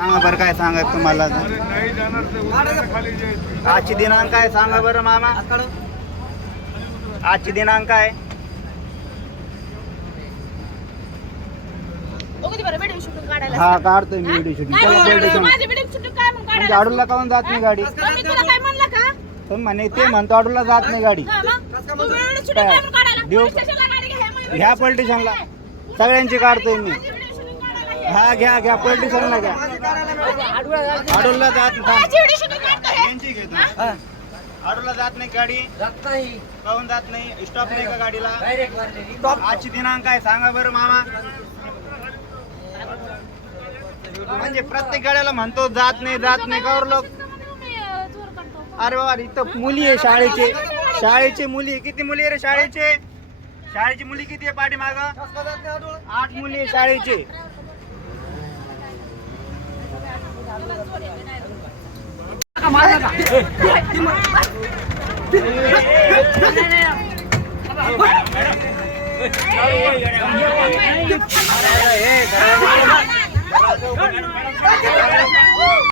सांगा बरं काय सांगा तुम्हाला? आजची दिनांक काय सांगा बरं मामा? आजची दिनांक काढायला हा काढतोय मी व्हिडिओ शूटिंग म्हणजे आडूला काहून जात नाही गाडी? पण म्हणे ते म्हणतो आडूला जात नाही गाडी. ह्या पॉलिटिशियनला सगळ्यांची काढतोय मी माझी व्हिडिओ शूटिंग काढायला हे. घ्या घ्या पॉलिटिशियनला घ्या. आडूला जात नाही. जात नाही गाडी. जात नाही काहून जात नाही? स्टॉप नाही का गाडीला? आजची दिनांक काय सांगा बरं मामा. म्हणजे प्रत्येक गाड्याला म्हणतो जात नाही जात नाही. कावर लोक. अरे वा इथं मुली आहे शाळेचे. शाळेचे मुली किती मुली आहे रे शाळेचे? शाळेची मुली किती आहे पाठीमाग? आठ मुली आहे शाळेचे. 干嘛？呢干嘛？呢